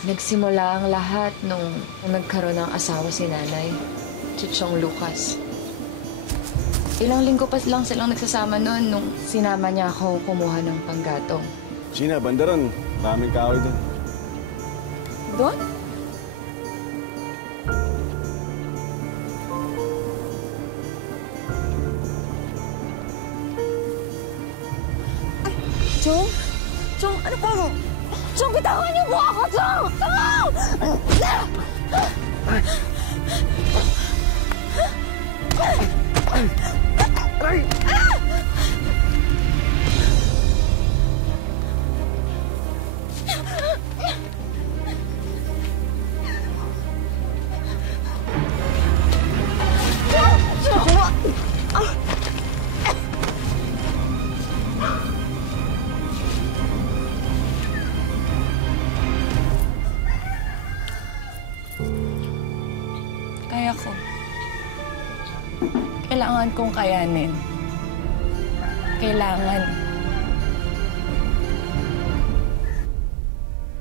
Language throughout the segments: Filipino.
Nagsimula ang lahat nung nagkaroon ng asawa si Nanay, si Chong Lucas. Ilang linggo pa lang silang nagsasama noon nung sinama niya ako kumuha ng panggatong. Gina, bandaran. Maraming kahoy doon. Doon? Chong? Chong, ano pa? Chong, bitawan niyo po ako, Chong! Chong! Aray! Kaya ko. Kailangan kong kayanin. Kailangan.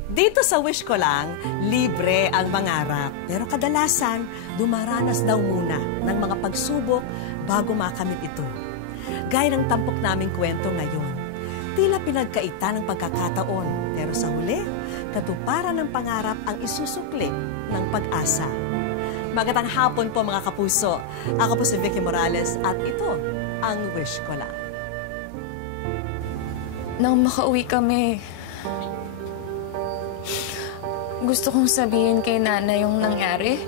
Dito sa Wish Ko Lang, libre ang mangarap. Pero kadalasan, dumaranas daw muna ng mga pagsubok bago makamit ito. Gaya ng tampok naming kwento ngayon. Tila pinagkaita ng pagkakataon. Pero sa huli, katuparan ng pangarap ang isusukli ng pag-asa. Magandang hapon po mga kapuso. Ako po si Vicky Morales at ito ang Wish Ko Lang. Nang makauwi kami, gusto kong sabihin kay Nana yung nangyari.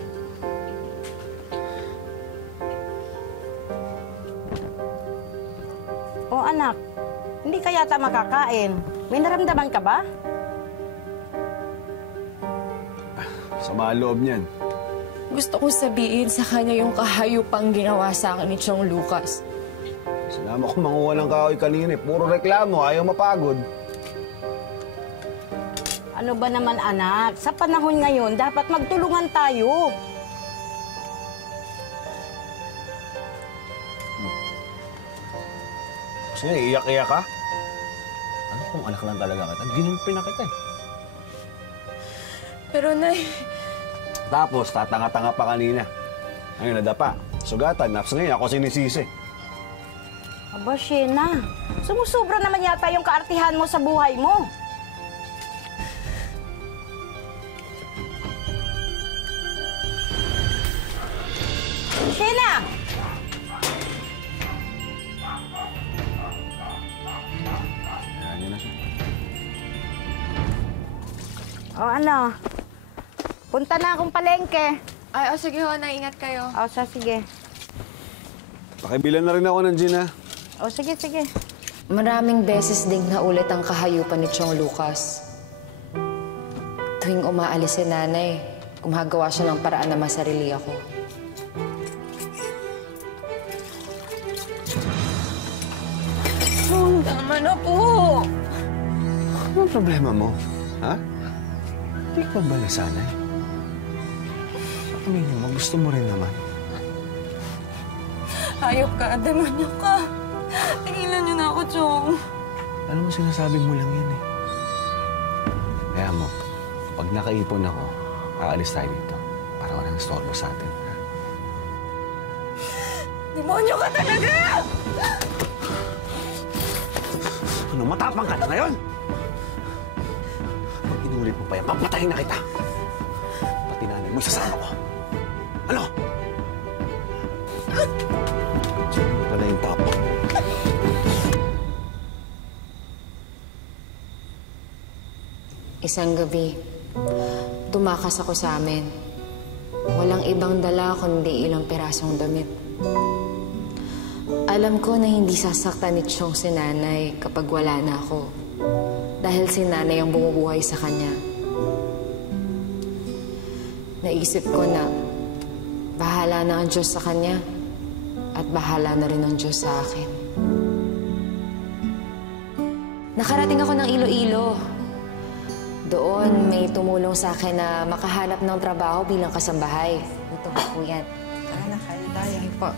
O anak, hindi ka yata makakain. May naramdaman ka ba? Sama ang loob niyan. Gusto kong sabihin sa kanya yung kahayupang ginawa sa akin ni Chong Lucas. Sinama ko manguha ng kahoy kanina. Puro reklamo, ayaw mapagod. Ano ba naman anak? Sa panahon ngayon, dapat magtulungan tayo. Sige, iyak-iyak ka? Ano kung anak lang talaga kita? Ginumpi na kita eh. Pero Nay... Tapos, tatanga-tanga pa kanina. Ngayon, nadapa. Sugatan, naps ngayon, ako sinisisi. Aba, Shena, sumusobra naman yata yung kaartihan mo sa buhay mo. Shena! Ayan, yun na siya. O ano? Punta na akong palengke. Ay, sige ho, naingat kayo. O, sige. Pakibilan na rin ako ng gin, ha? O, sige. Maraming beses ding naulit ang kahayupan ni Chong Lucas. Tuwing umaalis si Nanay, gumagawa siya ng paraan na masarili ako. Tama na po! Ano ang problema mo? Ha? Hindi ka ba nasanay? Aminin mo, gusto mo rin naman. Hayop ka, demonyo ka. Tigilan niyo na ako, Chong. Alam mo, sinasabi mo lang yan eh. Kaya mo, pag nakaipon ako, aalis tayo dito para walang istorbo sa atin. Ha? Demonyo ka talaga! Ano, matapang ka na ngayon? Pag inulit mo pa yan, papatayin na kita. Pati nanay mo, isasama ko. Ano? Sino pala yung papa? Isang gabi, tumakas ako sa amin. Walang ibang dala kundi ilang pirasong damit. Alam ko na hindi sasaktan ni Chong si Nanay kapag wala na ako. Dahil si Nanay ang bumubuhay sa kanya. Naisip ko na bahala na ang Diyos sa kanya at bahala na rin ang Diyos sa akin. Nakarating ako ng Iloilo. Doon may tumulong sa akin na makahanap ng trabaho bilang kasambahay. Ito po yan. Kaya tayo. Po.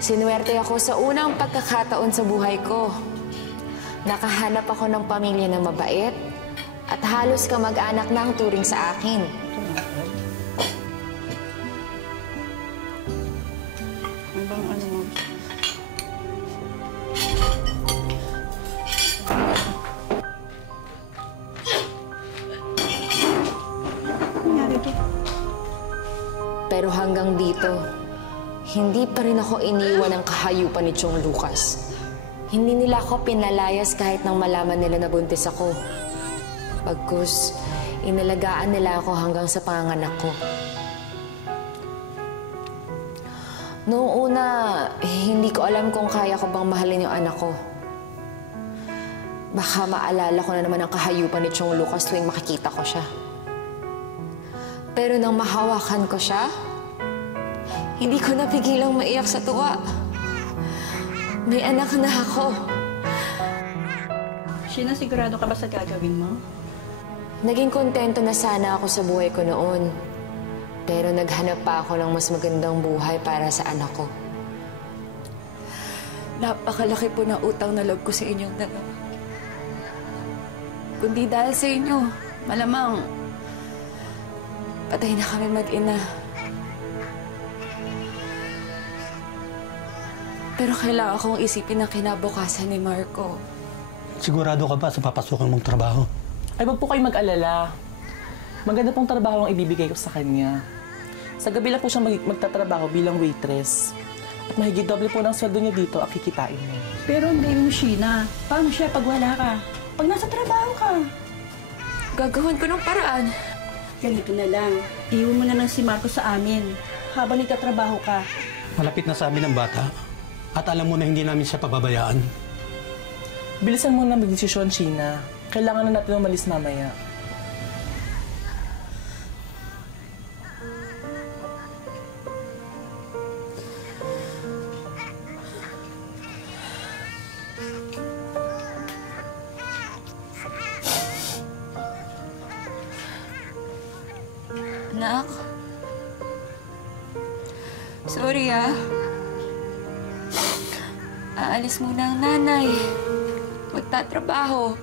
Sinuwerte ako sa unang pagkakataon sa buhay ko. Nakahanap ako ng pamilya na mabait at halos kamag-anak na ang turing sa akin. Pero hanggang dito, hindi pa rin ako iniwan ng kahayupan ni Chong Lucas. Hindi nila ako pinalayas kahit nang malaman nila na buntis ako. Pagkus, inalagaan nila ako hanggang sa panganganak ko. Noong una, hindi ko alam kung kaya ko bang mahalin yung anak ko. Baka maalala ko na naman ang kahayupan ni Chong Lucas tuwing makikita ko siya. Pero nang mahawakan ko siya, hindi ko napigilang maiyak sa tuwa. May anak na ako. Sheena, sigurado ka ba sa gagawin mo? Naging kontento na sana ako sa buhay ko noon. Pero naghanap pa ako ng mas magandang buhay para sa anak ko. Napakalaki po na utang na loob ko sa inyong dalawa. Kundi dahil sa inyo, malamang patay na kami mag-ina. Pero kailangan kong isipin ang kinabukasan ni Marco. Sigurado ka ba sa papasukan mong trabaho? Ay, wag po kayo mag-alala. Maganda pong trabaho ang ibibigay ko sa kanya. Sa gabi lang po siya magtatrabaho bilang waitress. At mahigit doble po ng sweldo niya dito ang kikitain niya. Pero ang baby mo, Sheena, paano siya pag wala ka? Pag nasa trabaho ka? Gagawin ko ng paraan. Ganito na lang. Iwan mo na lang si Marco sa amin habang nagtatrabaho ka. Malapit na sa amin ang bata. At alam mo na hindi namin siya pababayaan. Bilisan mo na mag-desisyon, Sheena. Kailangan na natin umalis mamaya. Anak. Sorry, ah. Aalis muna ang nanay. Magtatrabaho.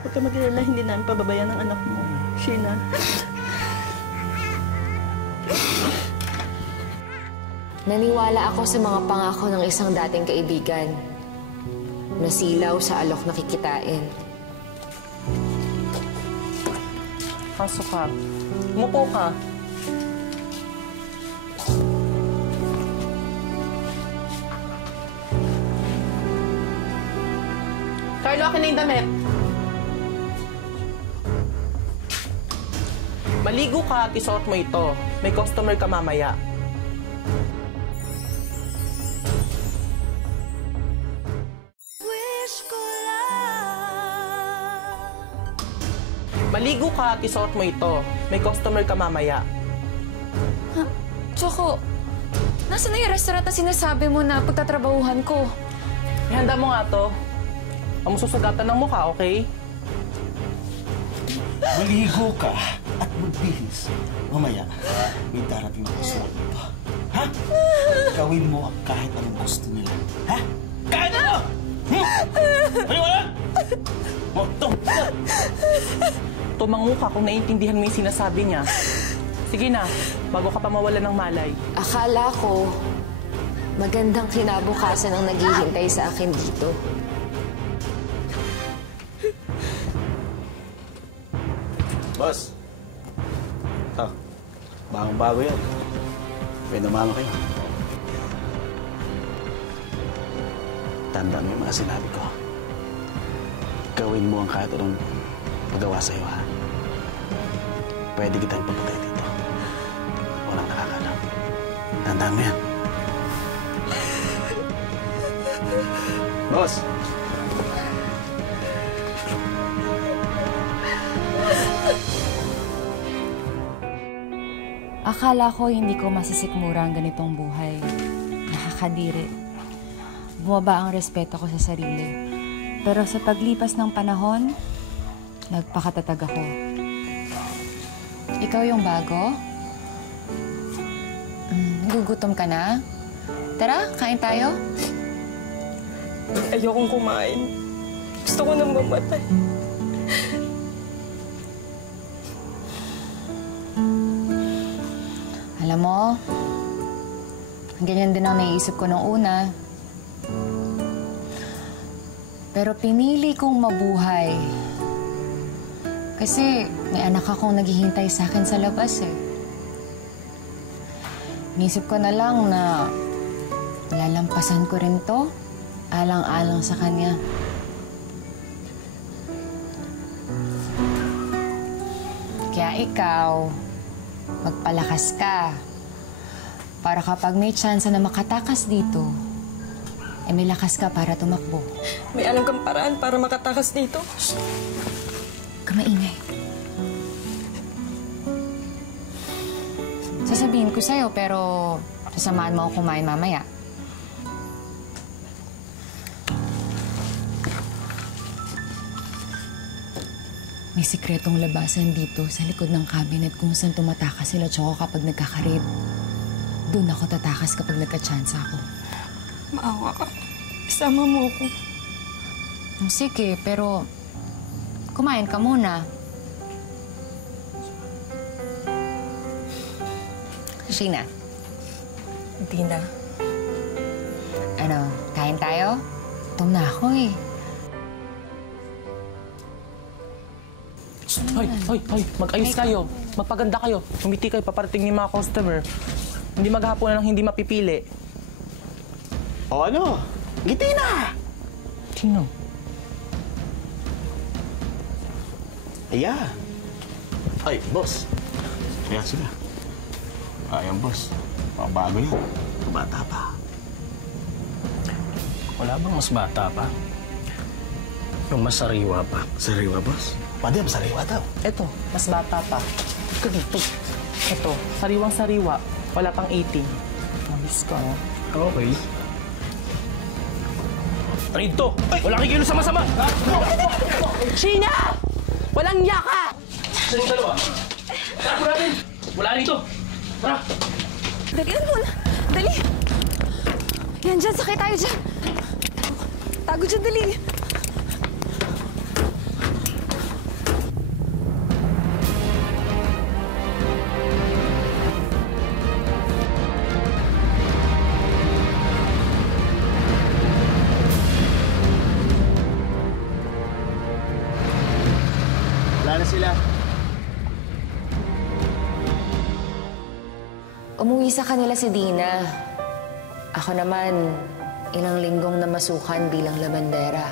Huwag ka mag-alala, hindi namin pababayaan ang anak mo, Sheena. Naniwala ako sa mga pangako ng isang dating kaibigan. Nasilaw sa alok na kikitain. Pasok ka. Umupo ka. Carlo, akin na yung damit. Maligo ka at isuot mo ito. May customer ka mamaya. Maligo ka at isuot mo ito. May customer ka mamaya. Choco, nasa na yung restaurant na sinasabi mo na pagtatrabahuhan ko? Ihanda mo nga to. Ang masusugatan ng mukha, okay? Maligo ka at magbihis. Mamaya, may darating na gusto dito. Ha? Gawin mo ang kahit anong gusto nila. Ha? Kahit ano! Ay, wala! Tumango ka kung naiintindihan mo yung sinasabi niya. Sige na, bago ka pa mawala ng malay. Akala ko, magandang kinabukasan ang naghihintay sa akin dito. Boss. Bagong-bago yan. Pwede umama kayo. Tandaan mo yung mga sinabi ko. Gawin mo ang kahit anong magawa sa'yo, ha? Pwede kitang papatay dito. Walang nakakalam. Tandaan mo yan. Boss! Akala ko hindi ko masisikmura ang ganitong buhay. Nakakadiri. Bumaba ang respeto ko sa sarili. Pero sa paglipas ng panahon, nagpakatatag ako. Ikaw yung bago? Nagugutom ka na? Tara, kain tayo. Ayokong kumain. Gusto ko nang mamatay. Alam mo, ganyan din ang naiisip ko nung una. Pero pinili kong mabuhay. Kasi may anak akong naghihintay sa akin sa labas eh. Inisip ko na lang na lalampasan ko rin to, alang-alang sa kanya. Kaya ikaw, magpalakas ka. Para kapag may tsansa na makatakas dito, may lakas ka para tumakbo. May alam kang paraan para makatakas dito? Kamaingay. Sasabihin ko sa'yo, pero sasamahan mo ako kumain mamaya. May sikretong labasan dito sa likod ng cabinet kung saan tumatakas sila Choco kapag nagkakarib. Doon ako tatakas kapag nagka-chance ako. Maawa ka. Isama mo ako. Sige, pero kumain ka muna. Sheena. Hindi na. Ano, kain tayo? Gutom na ako eh. Hoy, mag-ayos kayo. Magpaganda kayo. Umiti kayo, paparating yung mga customer. Hindi maghapon na lang hindi mapipili. O ano? Ngiti na! Sino? Aya. Ay, boss. Kaya sila. Ayan, boss. Mga bago yan. Bata pa. Wala bang mas bata pa? Yung mas sariwa pa. Sariwa, boss? Pwede, masariwa daw. Eto, mas bata pa. Ito dito. Ito, sariwang-sariwa. Wala pang 18. Mabis ka, oh. Okay. Rito! Wala kang kilos sa masama! Sheena! Walang yaka! Saan yung dalawa? Tara natin! Wala rito! Tara! Dalian mo na. Dali. Yan dyan, sakay tayo dyan. Tago dyan, dali. Wala na sila. Umuwi sa kanila si Dina. Ako naman, ilang linggong namasukan bilang labandera.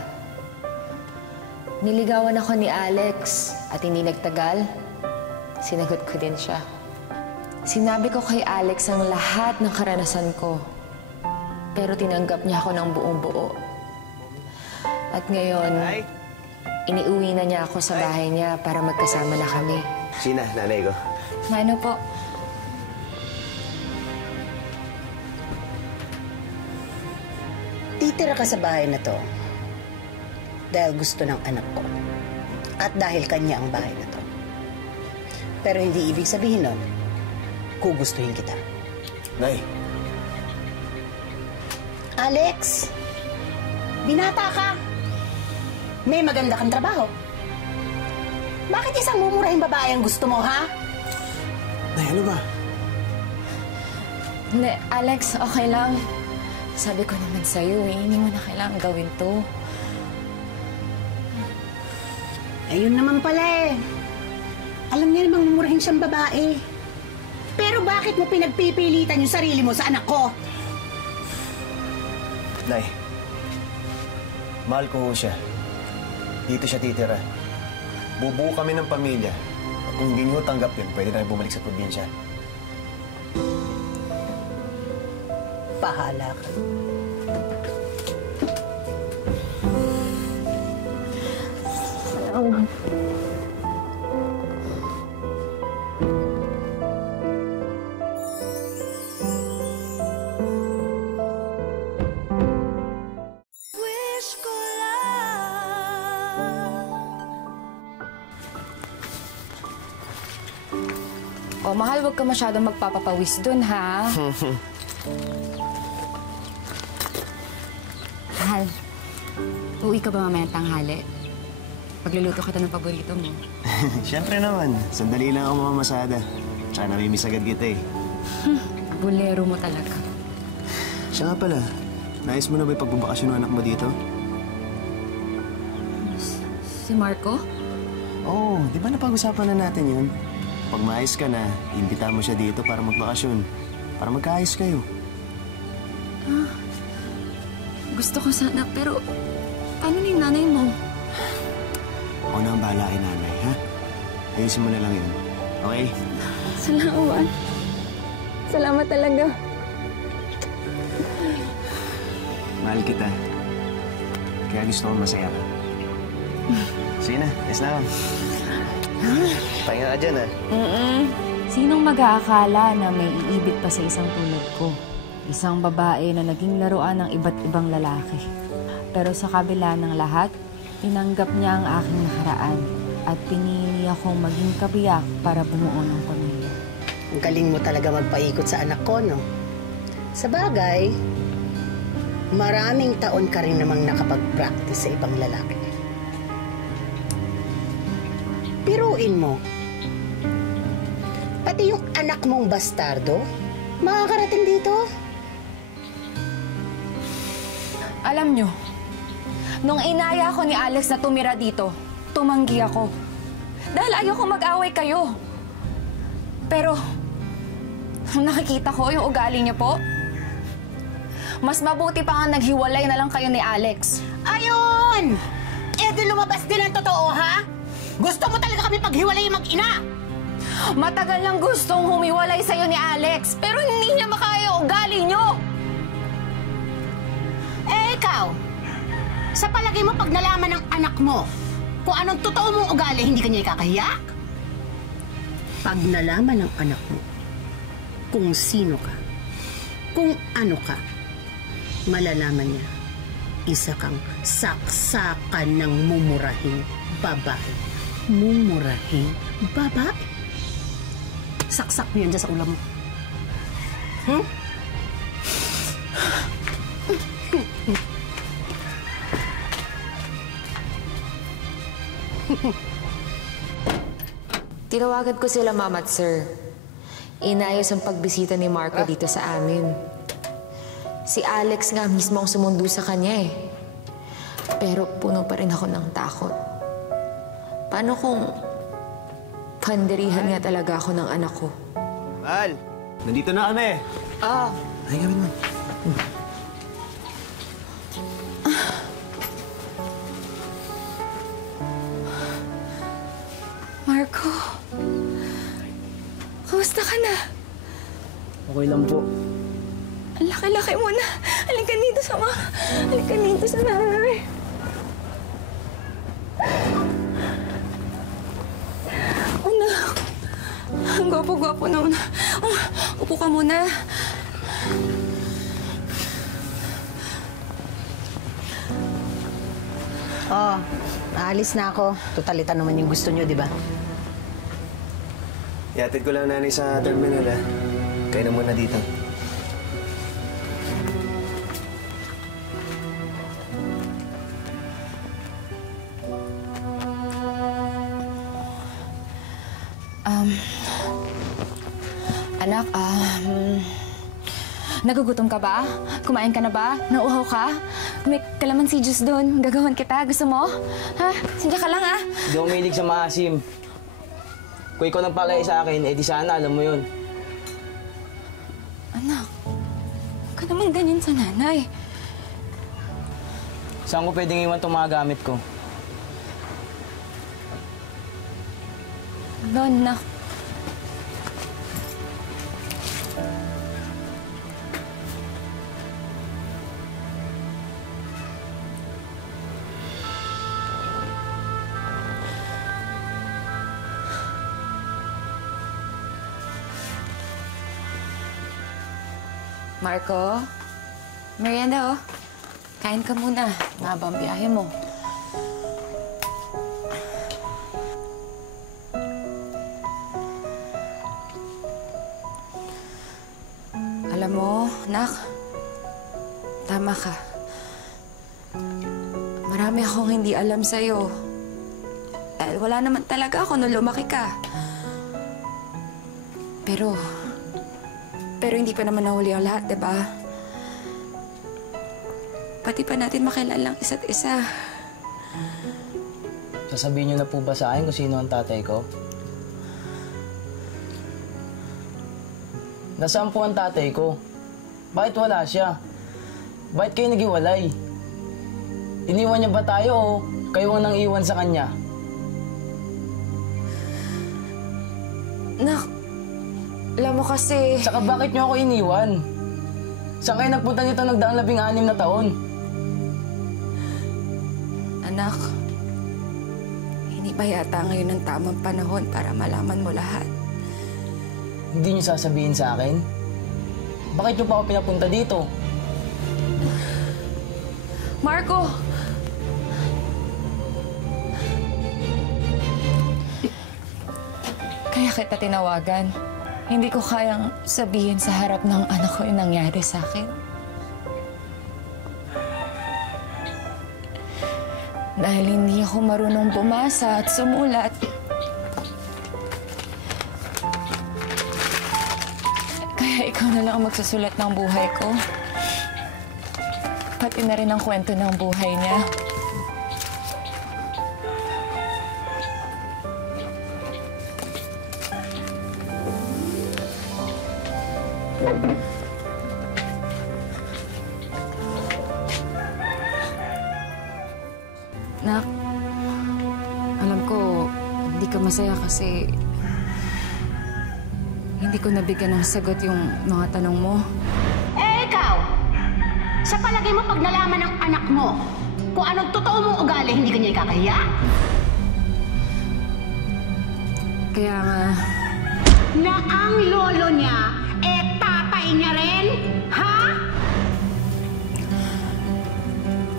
Niligawan ako ni Alex at hindi nagtagal, sinagot ko din siya. Sinabi ko kay Alex ang lahat ng karanasan ko, pero tinanggap niya ako ng buong buo. At ngayon, iniuwi na niya ako sa bahay niya para magkasama na kami. Sina, nanay ko. Mano po? Titira ka sa bahay na to dahil gusto ng anak ko at dahil kanya ang bahay na to. Pero hindi ibig sabihin nun, kugustuhin kita. Nay. Alex, binata ka. May maganda kang trabaho. Bakit isang mumurahing babae ang gusto mo, ha? Nay, ano ba? Hindi, Alex, okay lang. Sabi ko naman sa'yo, hindi mo na kailangan gawin to. Ayun naman pala eh. Alam niya namang mumurahin siyang babae. Pero bakit mo pinagpipilitan yung sarili mo sa anak ko? Nay, mahal ko ho siya. Dito siya titira. Bubuo kami ng pamilya. At kung hindi niyo tanggap yun, pwede na bumalik sa probinsya. Bahala ka. Salamat. Oh, mahal, wag ka masyadong magpapapawis dun, ha? Mahal, uwi ka ba mamayang tanghali? Pagluluto kita ng paborito mo. Siyempre naman. Sandali lang ako mamamasada. Tsaka namimiss agad kita eh. Bulero mo talaga. Siya nga pala, nais mo na ba yung pagbabakasyon ng anak mo dito? Si Marco? Oo, di ba napag-usapan na natin yun? Pag maayos ka na, imbita mo siya dito para magbakasyon. Para magkaayos kayo. Gusto ko sana, pero paano ni nanay mo? Ako na ang bahala kay nanay, ha? Ayusin mo na lang yun. Okay? Salamat. Salamat talaga. Mahal kita. Kaya gusto ko masaya ka. Sige na, yes na ako. Pahinga ka dyan, ha? Sinong mag-aakala na may iibig pa sa isang tulad ko? Isang babae na naging laruan ng iba't ibang lalaki. Pero sa kabila ng lahat, tinanggap niya ang aking nakaraan at pinili akong maging kabiyak para bumuo ng pamilya. Ang galing mo talaga magpaikot sa anak ko, no? Sa bagay, maraming taon ka rin namang nakapag-practice sa ibang lalaki. Piruin mo, pati yung anak mong bastardo, makakarating dito. Alam nyo, nung inaya ko ni Alex na tumira dito, tumanggi ako. Dahil ayoko mag-away kayo. Pero, nung nakikita ko yung ugali niyo po, mas mabuti pa nga naghiwalay na lang kayo ni Alex. Ayun! Eh, di lumabas din ang totoo, ha? Gusto mo talaga kami paghiwalay mag-ina? Matagal lang gustong humiwalay sa'yo ni Alex, pero hindi niya makaya ugali niyo. Eh, ikaw, sa palagay mo pag nalaman ng anak mo kung anong totoo mong ugali, hindi ka niya ikakahiyak? Pag nalaman ng anak mo kung sino ka, kung ano ka, malalaman niya, isa kang saksakan ng mumurahing babae. Mumurahing babae? Saksak mo yan dyan sa ulam mo. Hmm? Tinawagan ko sila, Mama at Sir. Inayos ang pagbisita ni Marco dito sa amin. Si Alex nga mismo ang sumundo sa kanya eh. Pero puno pa rin ako ng takot. Paano kung pandirihan nga talaga ako ng anak ko? Mahal, nandito na kami. Ay, gawin mo. Marco, kamusta ka na? Okay lang po. Ang laki-laki mo na. Halika dito sa Halika dito sa nanay. Anak, ang gwapo-gwapo naman. Upo ka muna. Oh, aalis na ako. Totalitan naman yung gusto nyo, di ba? Ihatid ko lang nanay sa terminal, ha? Kayo na muna dito. Anak, nagugutom ka ba? Kumain ka na ba? Nauuhaw ka? May kalamansi juice doon. Gagawan kita. Gusto mo? Ha? Sige ka lang, ha? Hindi ako mahilig sa maasim. Kung ikaw nang palay sa akin, eh di sana alam mo yun. Anak, huwag ka naman ganyan sa nanay. Saan ko pwedeng iwan itong mga gamit ko? Doon, nak. Marco, merienda oh. Kain ka muna. Mahaba ang biyahe mo. Alam mo, nak, tama ka. Marami akong hindi alam sa'yo. Dahil wala naman talaga ako nung lumaki ka. Pero hindi pa naman nahuli ang lahat, diba? Pati pa natin makilala ang isa't isa. Sasabihin niyo na po ba sa akin kung sino ang tatay ko? Nasaan po ang tatay ko? Bakit wala siya? Bakit kayo naghiwalay? Iniwan niya ba tayo o kayo ang nang iwan sa kanya? Nak, alam mo kasi... Saka bakit niyo ako iniwan? Saan kayo nagpunta nito nagdaang 16 na taon? Anak, hindi ba yata ngayon ang tamang panahon para malaman mo lahat? Hindi niyo sasabihin sa akin? Bakit niyo pa ako pinapunta dito? Marco! Kaya kita tinawagan. Hindi ko kayang sabihin sa harap ng anak ko yung nangyari sa akin. Dahil hindi ako marunong bumasa at sumulat. Kaya ikaw na lang ang magsusulat ng buhay ko. Pati na rin ang kwento ng buhay niya. Nak, alam ko, hindi ka masaya kasi hindi ko nabigyan ng sagot yung mga tanong mo. Eh, ikaw! Sa palagay mo, pag nalaman ng anak mo kung anong totoo mong ugali, hindi ka niya ikakahiya? Kaya nga... Na ang lolo niya, tatay niya rin? Ha?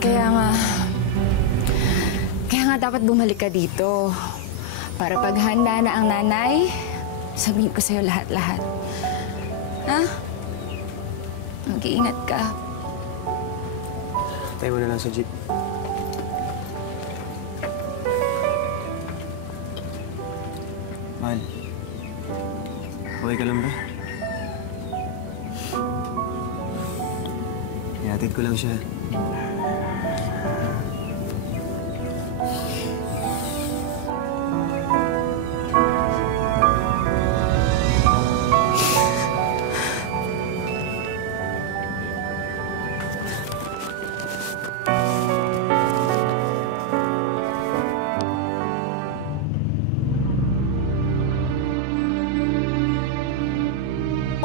Kaya nga dapat bumalik ka dito. Para paghanda na ang nanay, sabihin ko sa'yo lahat-lahat. Ha? Mag-iingat ka. Tayo mo na lang sa jeep. Mahal. Okay ka lang ba? Ihatid ko lang siya.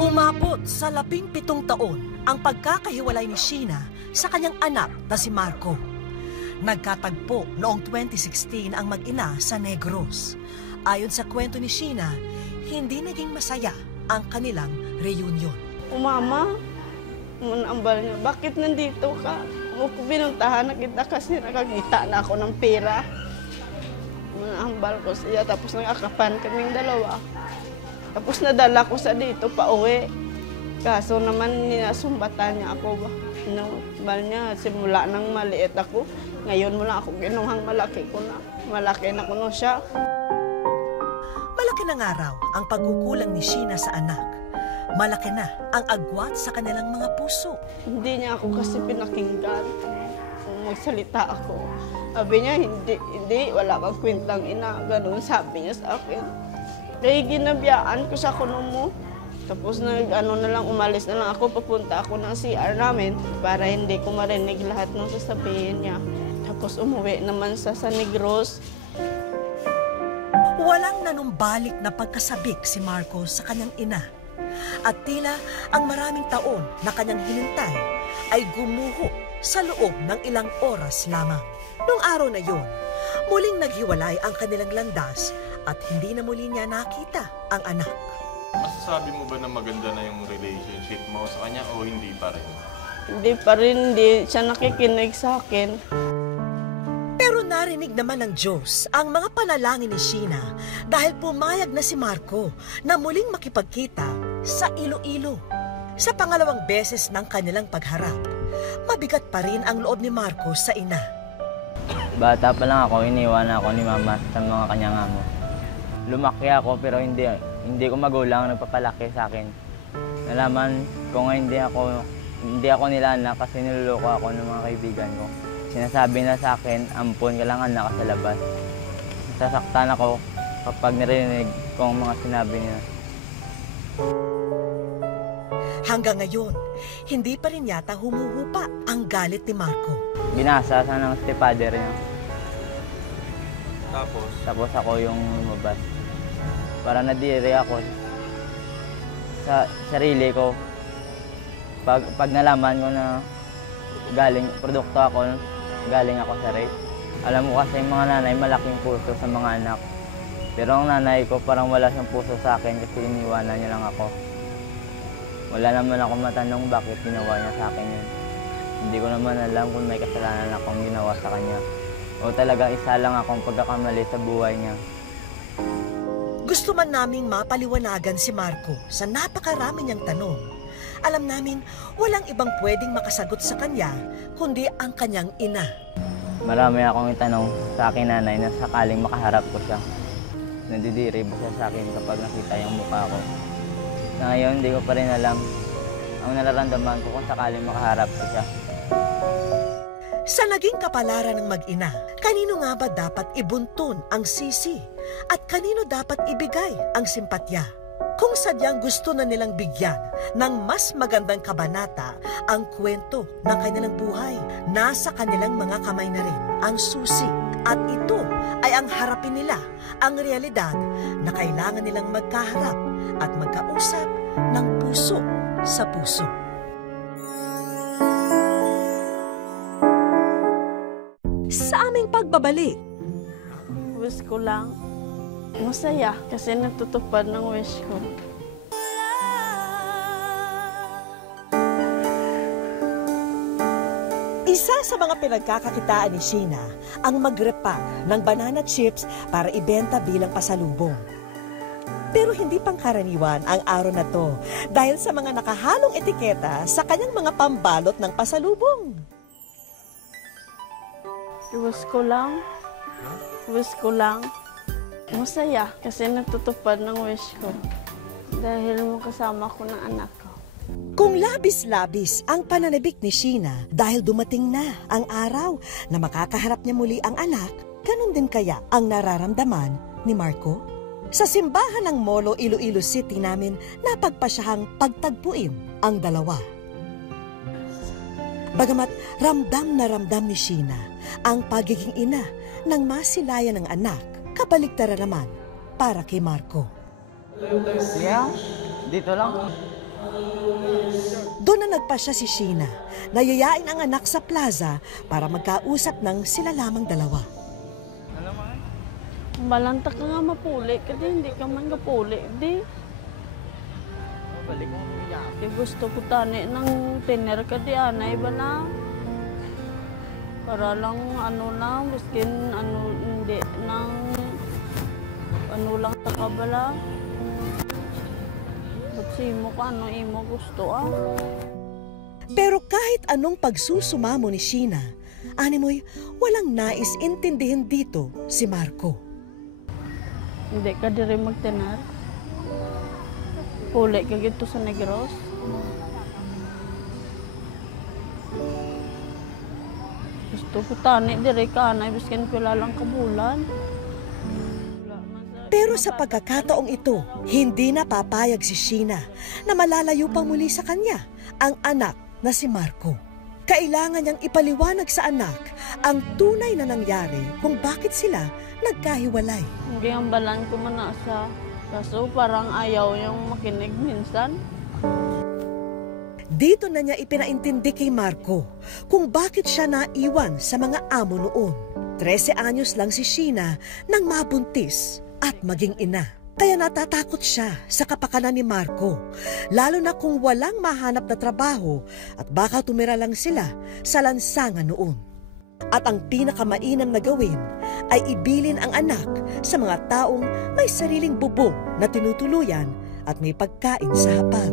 Umabot sa 17 taon ang pagkakahiwalay ni Sheena sa kanyang anak na si Marco. Nagkatagpo noong 2016 ang mag-ina sa Negros. Ayon sa kwento ni Sheena, hindi naging masaya ang kanilang reunion. Mama, ambal niya, bakit nandito ka? Binuntahan na kita kasi nakakita na ako ng pera. Ambal ko siya, tapos nag-akapan kaming dalawa. Tapos nadala ko sa dito pa uwi. Kaso naman ninasumbatan niya ako. Bal niya, simula nang maliit ako. Ngayon mo lang ako ginuhang malaki ko na. Malaki na ko na siya. Malaki na nga raw ang pagkukulang ni Sheena sa anak. Malaki na ang agwat sa kanilang mga puso. Hindi niya ako kasi pinakinggan. Magsalita ako. Sabi niya, hindi, wala kang kwentang ina. Ganun sabi niya sa akin. Kaya ginabiyaan ko sa kuno mo. Tapos na lang, umalis na lang ako. Papunta ako ng CR namin para hindi ko marinig lahat ng sasabihin niya. Tapos umuwi naman sa San Negros. Walang nanumbalik na pagkasabik si Marco sa kanyang ina. At tila ang maraming taon na kanyang hinintay ay gumuho sa loob ng ilang oras lamang. Noong araw na yun, muling naghiwalay ang kanilang landas at hindi na muli niya nakita ang anak. Masasabi mo ba na maganda na yung relationship mo sa kanya o hindi pa rin? Hindi pa rin, hindi siya nakikinig sa akin. Pero narinig naman ng Diyos ang mga panalangin ni Sheena dahil pumayag na si Marco na muling makipagkita sa Iloilo. Sa pangalawang beses ng kanilang pagharap, mabigat pa rin ang loob ni Marco sa ina. Bata pa lang ako, iniwan ako ni mama sa mga kanyang amo. Lumaki ako pero hindi ko magulang nagpapalaki sa akin. Nalaman ko nga hindi ako nila anak kasi niloloko ako ng mga kaibigan ko. Sinasabi na sa akin, ampon ka lang anak sa labas. Nasasaktan ako kapag narinig ko ang mga sinabi niya. Hanggang ngayon, hindi pa rin yata humuhupa ang galit ni Marco. Binasa ng stepfather niya. Tapos ako yung lumabas. Para nadiri ako sa sarili ko. Pag nalaman ko na galing ako sa rape. Alam mo kasi mga nanay malaking puso sa mga anak. Pero ang nanay ko parang wala siyang puso sa akin kasi iniwanan niya lang ako. Wala naman ako matanong bakit ginawa niya sa akin yun. Hindi ko naman alam kung may kasalanan akong ginawa sa kanya. O talagang isa lang akong pagkakamali sa buhay niya. Gusto man naming mapaliwanagan si Marco sa napakarami niyang tanong. Alam namin walang ibang pwedeng makasagot sa kanya kundi ang kanyang ina. Marami akong itanong sa akin nanay na sakaling makaharap ko siya. Nandidiri ba siya sa akin kapag nakita yung mukha ko. Sa ngayon, hindi ko pa rin alam ang nararamdaman ko kung sakaling makaharap ko siya. Sa naging kapalaran ng mag-ina, kanino nga ba dapat ibuntun ang sisi at kanino dapat ibigay ang simpatya? Kung sadyang gusto na nilang bigyan ng mas magandang kabanata ang kwento ng kanilang buhay, nasa kanilang mga kamay na rin ang susi. At ito ay ang harapin nila ang realidad na kailangan nilang magkaharap at magkausap ng puso sa puso. Sa aming pagbabalik, Wish ko lang masaya kasi natutupad ng wish ko. Isa sa mga pinagkakakitaan ni Sheena ang mag-repack ng banana chips para ibenta bilang pasalubong. Pero hindi pangkaraniwan ang araw na to dahil sa mga nakahalong etiketa sa kanyang mga pambalot ng pasalubong. Wish ko lang masaya kasi natutupad ng wish ko dahil makasama ko ng anak ko. Kung labis-labis ang pananabik ni Sheena dahil dumating na ang araw na makakaharap niya muli ang anak, ganun din kaya ang nararamdaman ni Marco? Sa simbahan ng Molo, Iloilo City namin napagpasyahang pagtagpuin ang dalawa. Bagamat ramdam na ramdam ni Sheena ang pagiging ina ng masilayan ng anak, kabaligtaran naman para kay Marco. Yeah, dito lang. Doon na nagpasya si Sheena na yayain ang anak sa plaza para magkausap ng sila lamang dalawa. Balanta ka nga mapuli, kasi hindi ka man kapuli, di. Di gusto ko tani ng tiner ka di anay ba na? Para lang miskin hindi nang lang takabala. Ba't mo ka imo gusto Pero kahit anong pagsusumamo ni Sheena, animoy walang nais intindihin dito si Marco. Hindi ka diri magtenar. Puli ka gito sa Negros. Gusto ko tani diri ka anay biskin pila lang kabulan. Pero sa pagkakataong ito, hindi na papayag si Sheena na malalayo pang muli sa kanya ang anak na si Marco. Kailangan niyang ipaliwanag sa anak ang tunay na nangyari kung bakit sila nagkahiwalay. Hindi ang balan ko manasa. Kaso parang ayaw yung makinig minsan. Dito na niya ipinaintindi kay Marco kung bakit siya naiwan sa mga amo noon. 13 anyos lang si Sheena nang mabuntis at maging ina. Kaya natatakot siya sa kapakanan ni Marco, lalo na kung walang mahanap na trabaho at baka tumira lang sila sa lansangan noon. At ang pinakamainam na gawin ay ibilin ang anak sa mga taong may sariling bubong na tinutuluyan at may pagkain sa hapag.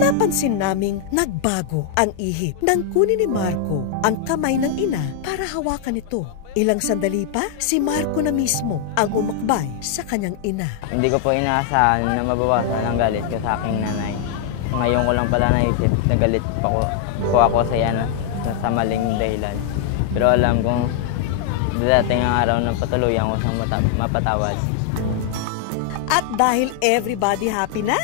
Napansin naming nagbago ang ihip nang kunin ni Marco ang kamay ng ina para hawakan ito. Ilang sandali pa, si Marco na mismo ang umakbay sa kanyang ina. Hindi ko po inaasahan na mabawasan ang galit ko sa aking nanay. Ngayon ko lang pala naisip na galit po ako sa iyan sa maling dahilan. Pero alam kong dadating ang araw na patuluyan ko siyang mapatawad. At dahil everybody happy na,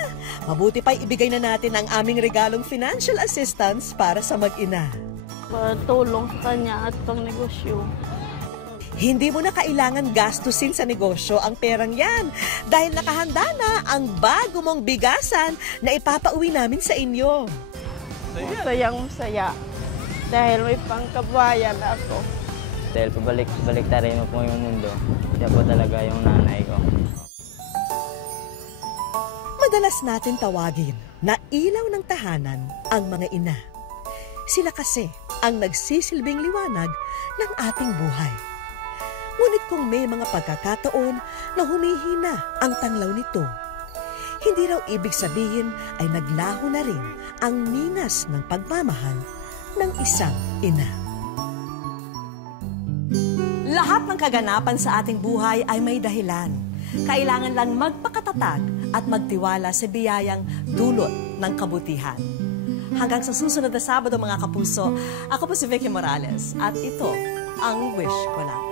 mabuti pa'y ibigay na natin ang aming regalong financial assistance para sa mag-ina. Tulong sa kanya at pang negosyo. Hindi mo na kailangan gastusin sa negosyo ang perang yan dahil nakahanda na ang bago mong bigasan na ipapauwi namin sa inyo. Masayang-masaya dahil may pangkabayan ako. Dahil pabalik rin mo po yung mundo, siya po talaga yung nanay ko. Madalas natin tawagin na ilaw ng tahanan ang mga ina. Sila kasi ang nagsisilbing liwanag ng ating buhay. Ngunit kung may mga pagkakataon na humihina ang tanglaw nito, hindi raw ibig sabihin ay naglaho na rin ang ningas ng pagmamahal ng isang ina. Lahat ng kaganapan sa ating buhay ay may dahilan. Kailangan lang magpakatatag at magtiwala sa biyayang dulot ng kabutihan. Hanggang sa susunod na Sabado mga kapuso, ako po si Vicky Morales at ito ang Wish Ko Lang.